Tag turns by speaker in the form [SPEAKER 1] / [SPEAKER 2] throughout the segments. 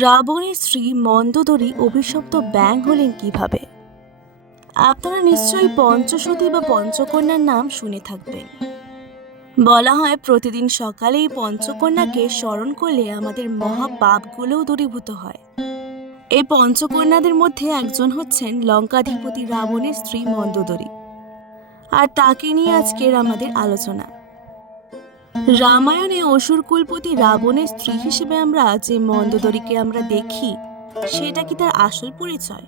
[SPEAKER 1] রাবণের স্ত্রী মন্দোদরী অভিশপ্ত ব্যাং হলেন কীভাবে? আপনারা নিশ্চয়ই পঞ্চসতী বা পঞ্চকন্যার নাম শুনে থাকবেন। বলা হয় প্রতিদিন সকালে এই পঞ্চকন্যাকে স্মরণ করলে আমাদের মহা পাপগুলোও দূরীভূত হয়। এই পঞ্চকন্যাদের মধ্যে একজন হচ্ছেন লঙ্কাধিপতি রাবণের স্ত্রী মন্দোদরী। আর তাকে নিয়ে আজকের আমাদের আলোচনা। রামায়ণে অসুর কুলপতি রাবণের স্ত্রী হিসেবে আমরা যে মন্দোদরীকে আমরা দেখি, সেটা কি তার আসল পরিচয়?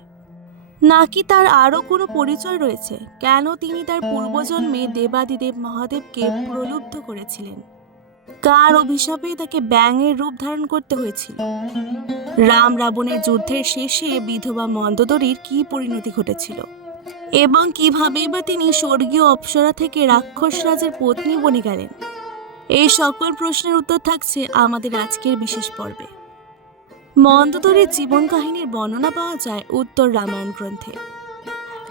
[SPEAKER 1] নাকি তার আরও কোনো পরিচয় রয়েছে? কেন তিনি তার পূর্বজন্মে দেবাদিদেব মহাদেবকে প্রলুব্ধ করেছিলেন? কার অভিশাপে তাকে ব্যাঙের রূপ ধারণ করতে হয়েছিল? রাম রাবণের যুদ্ধের শেষে বিধবা মন্দোদরীর কি পরিণতি ঘটেছিল? এবং কীভাবে বা তিনি স্বর্গীয় অপ্সরা থেকে রাক্ষস রাজের পত্নী বনে গেলেন? এই সকল প্রশ্নের উত্তর থাকছে আমাদের আজকের বিশেষ পর্বে। মন্দোদরের জীবন কাহিনীর বর্ণনা পাওয়া যায় উত্তর রামায়ণ গ্রন্থে।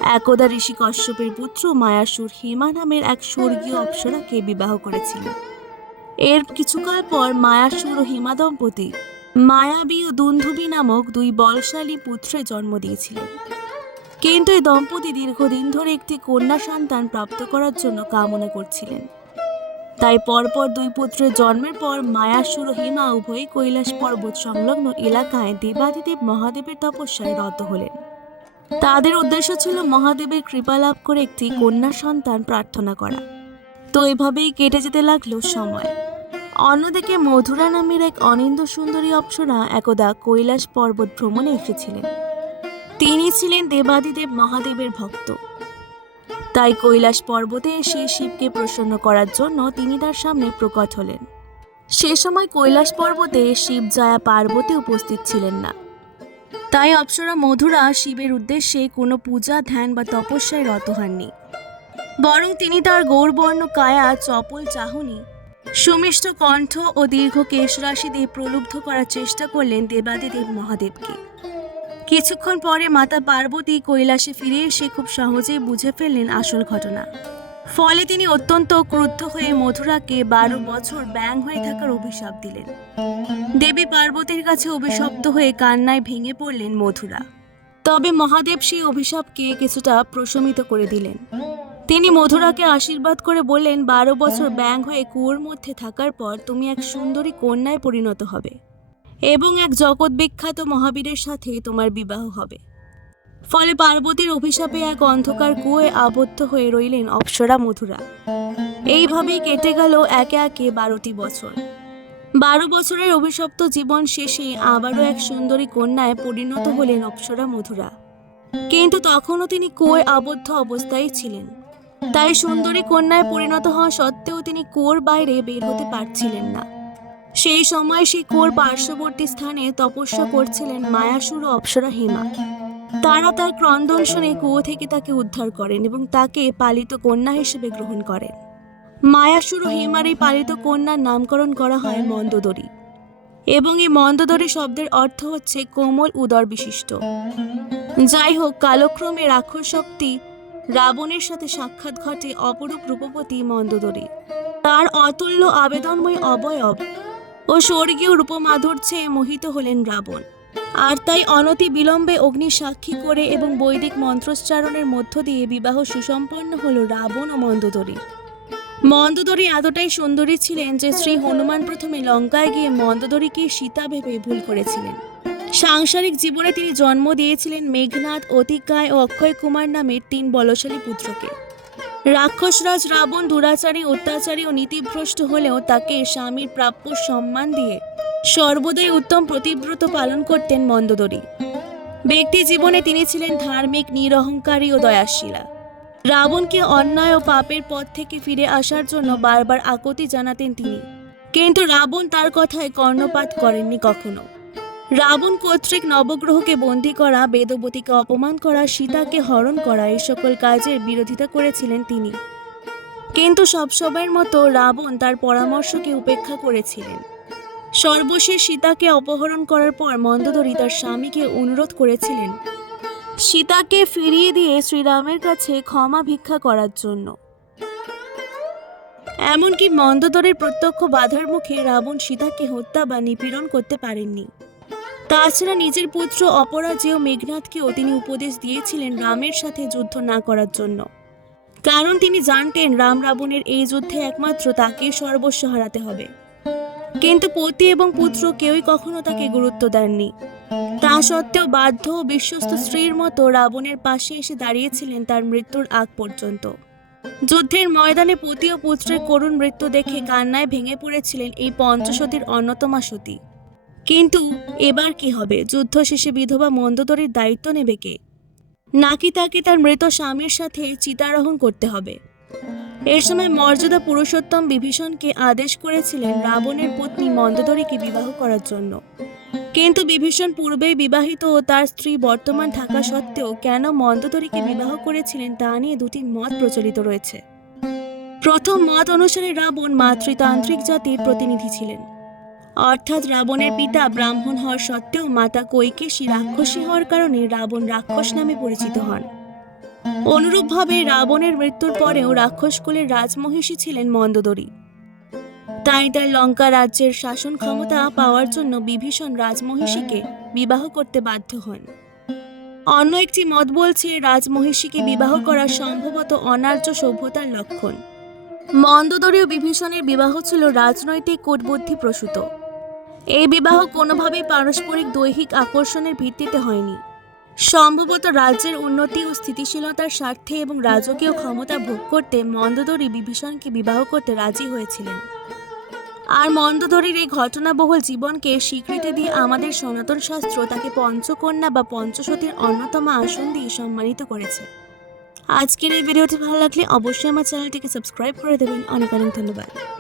[SPEAKER 1] একদা ঋষি কশ্যপের পুত্র মায়াসুর হিমা নামের এক স্বর্গীয় অপ্সরাকে বিবাহ করেছিলেন। এর কিছুকাল পর মায়াসুর ও হিমা দম্পতি মায়াবী ও দুন্ধুবী নামক দুই বলশালী পুত্রে জন্ম দিয়েছিলেন। কিন্তু এই দম্পতি দীর্ঘদিন ধরে একটি কন্যা সন্তান প্রাপ্ত করার জন্য কামনা করছিলেন। তাই পরপর দুই পুত্রের জন্মের পর মায়াসুর হেমা উভয়ই কৈলাস পর্বত সংলগ্ন এলাকায় দেবাদিদেব মহাদেবের তপস্যায় রত হলেন। তাদের উদ্দেশ্য ছিল মহাদেবের কৃপা লাভ করে একটি কন্যা সন্তান প্রার্থনা করা। তো এভাবেই কেটে যেতে লাগল সময়। অন্যদিকে মধুরা নামের এক অনিন্দ সুন্দরী অপ্সরা একদা কৈলাস পর্বত ভ্রমণে এসেছিলেন। তিনি ছিলেন দেবাদিদেব মহাদেবের ভক্ত। তাই কৈলাস পর্বতে এসে শিবকে প্রসন্ন করার জন্য তিনি তার সামনে প্রকট হলেন। সে সময় কৈলাস পর্বতে শিব জয়া পার্বতী উপস্থিত ছিলেন না। তাই অপ্সরা মধুরা শিবের উদ্দেশ্যে কোনো পূজা, ধ্যান বা তপস্যায় রত হননি। বরং তিনি তার গৌরবর্ণ কায়া, চপল, চাহনি, সুমিষ্ট কণ্ঠ ও দীর্ঘ কেশরাশি দিয়ে প্রলুব্ধ করার চেষ্টা করলেন দেবাদিদেব মহাদেবকে। কিছুক্ষণ পরে মাতা পার্বতী কৈলাসে ফিরে এসে খুব সহজেই বুঝে ফেললেন আসল ঘটনা। ফলে তিনি অত্যন্ত ক্রুদ্ধ হয়ে মথুরাকে বারো বছর ব্যাং হয়ে থাকার অভিশাপ দিলেন। দেবী পার্বতীর কাছে অভিশপ্ত হয়ে কান্নায় ভেঙে পড়লেন মথুরা। তবে মহাদেব সেই অভিশাপকে কিছুটা প্রশমিত করে দিলেন। তিনি মধুরাকে আশীর্বাদ করে বললেন, বারো বছর ব্যাং হয়ে কুয়োর মধ্যে থাকার পর তুমি এক সুন্দরী কন্যায় পরিণত হবে। এবং এক জগৎ বিখ্যাত মহাবীরের সাথে তোমার বিবাহ হবে। ফলে পার্বতীর অভিশাপে এক অন্ধকার কুয়ে আবদ্ধ হয়ে রইলেন অপ্সরা মধুরা এইভাবেই কেটে গেল একে একে বারোটি বছর। বারো বছরের অভিশপ্ত জীবন শেষে আবারও এক সুন্দরী কন্যায় পরিণত হলেন অপ্সরা মধুরা কিন্তু তখনও তিনি কুয়োয় আবদ্ধ অবস্থায় ছিলেন। তাই সুন্দরী কন্যায় পরিণত হওয়া সত্ত্বেও তিনি কুয়োর বাইরে বের হতে পারছিলেন না। সেই সময় সেই কুয়োর পার্শ্ববর্তী স্থানে তপস্যা করছিলেন মায়াসুর অপ্সরা হেমা। তারা তার ক্রন্দন শুনে কুয়ো থেকে তাকে উদ্ধার করেন এবং তাকে পালিত কন্যা হিসেবে গ্রহণ করেন। মায়াসুর ও হেমার এই পালিত কন্যার নামকরণ করা হয় মন্দোদরী। এবং এই মন্দোদরী শব্দের অর্থ হচ্ছে কোমল উদর বিশিষ্ট। যাই হোক, কালক্রমে রাক্ষস শক্তি রাবণের সাথে সাক্ষাৎ ঘটে অপরূপ রূপপতি মন্দোদরী। তার অতুল্য আবেদনময় অবয়ব ও স্বর্গীয় রূপমাধুর্যে মোহিত হলেন রাবণ। আর তাই অনতি বিলম্বে অগ্নি সাক্ষী করে এবং বৈদিক মন্ত্রোচ্চারণের মধ্য দিয়ে বিবাহ সুসম্পন্ন হল রাবণ ও মন্দোদরীর মন্দোদরী এতটাই সুন্দরী ছিলেন যে শ্রী হনুমান প্রথমে লঙ্কায় গিয়ে মন্দোদরীকে সীতা ভেবে ভুল করেছিলেন। সাংসারিক জীবনে তিনি জন্ম দিয়েছিলেন মেঘনাথ অতিকায় ও অক্ষয় কুমার নামের তিন বলশালী পুত্রকে। রাক্ষসরাজ রাবণ দুরাচারী, অত্যাচারী ও নীতিভ্রষ্ট হলেও তাকে স্বামীর প্রাপ্য সম্মান দিয়ে সর্বদাই উত্তম প্রতিব্রত পালন করতেন মন্দোদরী। ব্যক্তি জীবনে তিনি ছিলেন ধার্মিক, নিরহংকারী ও দয়াশীলা। রাবণকে অন্যায় ও পাপের পথ থেকে ফিরে আসার জন্য বারবার আকতি জানাতেন তিনি। কিন্তু রাবণ তার কথায় কর্ণপাত করেননি কখনো। রাবণ কর্তৃক নবগ্রহকে বন্দি করা, বেদবতীকে অপমান করা, সীতাকে হরণ করা, এই সকল কাজের বিরোধিতা করেছিলেন তিনি। কিন্তু সবসময়ের মতো রাবণ তার পরামর্শকে উপেক্ষা করেছিলেন। সর্বশেষ সীতাকে অপহরণ করার পর মন্দোদরী তার স্বামীকে অনুরোধ করেছিলেন সীতাকে ফিরিয়ে দিয়ে শ্রীরামের কাছে ক্ষমা ভিক্ষা করার জন্য। এমনকি মন্দোদরের প্রত্যক্ষ বাধার মুখে রাবণ সীতাকে হত্যা বা নিপীড়ন করতে পারেননি। তাছাড়া নিজের পুত্র অপরাজেয় মেঘনাথকেও তিনি উপদেশ দিয়েছিলেন রামের সাথে যুদ্ধ না করার জন্য। কারণ তিনি জানতেন রাম রাবণের এই যুদ্ধে একমাত্র তাকে সর্বস্ব হারাতে হবে। কিন্তু পতি এবং পুত্র কেউই কখনো তাকে গুরুত্ব দেননি। তা সত্ত্বেও বাধ্য ও বিশ্বস্ত স্ত্রীর মতো রাবণের পাশে এসে দাঁড়িয়েছিলেন তার মৃত্যুর আগ পর্যন্ত। যুদ্ধের ময়দানে পতি ও পুত্রের করুণ মৃত্যু দেখে কান্নায় ভেঙে পড়েছিলেন এই পঞ্চশতীর অন্যতমা সতী। কিন্তু এবার কি হবে? যুদ্ধ শেষে বিধবা মন্দোদরীর দায়িত্ব নেবে কে? নাকি তাকে তার মৃত স্বামীর সাথে চিতারোহণ করতে হবে? এর সময় মর্যাদা পুরুষোত্তম বিভীষণকে আদেশ করেছিলেন রাবণের পত্নী মন্দোদরীকে বিবাহ করার জন্য। কিন্তু বিভীষণ পূর্বেই বিবাহিত ও তার স্ত্রী বর্তমান থাকা সত্ত্বেও কেন মন্দোদরীকে বিবাহ করেছিলেন তা নিয়ে দুটি মত প্রচলিত রয়েছে। প্রথম মত অনুসারে রাবণ মাতৃতান্ত্রিক জাতির প্রতিনিধি ছিলেন। অর্থাৎ রাবণের পিতা ব্রাহ্মণ হওয়ার সত্ত্বেও মাতা কৈকেশী রাক্ষসী হওয়ার কারণে রাবণ রাক্ষস নামে পরিচিত হন। অনুরূপভাবে রাবণের মৃত্যুর পরেও রাক্ষসকুলের রাজমহিষী ছিলেন মন্দোদরী। তাই তার লঙ্কা রাজ্যের শাসন ক্ষমতা পাওয়ার জন্য বিভীষণ রাজমহিষীকে বিবাহ করতে বাধ্য হন। অন্য একটি মত বলছে রাজমহিষীকে বিবাহ করা সম্ভবত অনার্য সভ্যতার লক্ষণ। মন্দোদরী ও বিভীষণের বিবাহ ছিল রাজনৈতিক কূটবুদ্ধি প্রসূত। এই বিবাহ কোনোভাবেই পারস্পরিক দৈহিক আকর্ষণের ভিত্তিতে হয়নি। সম্ভবত রাজ্যের উন্নতি ও স্থিতিশীলতার স্বার্থে এবং রাজকীয় ক্ষমতা ভোগ করতে মন্দোদরী বিভীষণকে বিবাহ করতে রাজি হয়েছিলেন। আর মন্দোদরীর এই ঘটনাবহুল জীবনকে স্বীকৃতি দিয়ে আমাদের সনাতন শাস্ত্র তাকে পঞ্চকন্যা বা পঞ্চসতীর অন্যতম আসন দিয়ে সম্মানিত করেছে। আজকের এই ভিডিওটি ভালো লাগলে অবশ্যই আমার চ্যানেলটিকে সাবস্ক্রাইব করে দেবেন। অনেক অনেক ধন্যবাদ।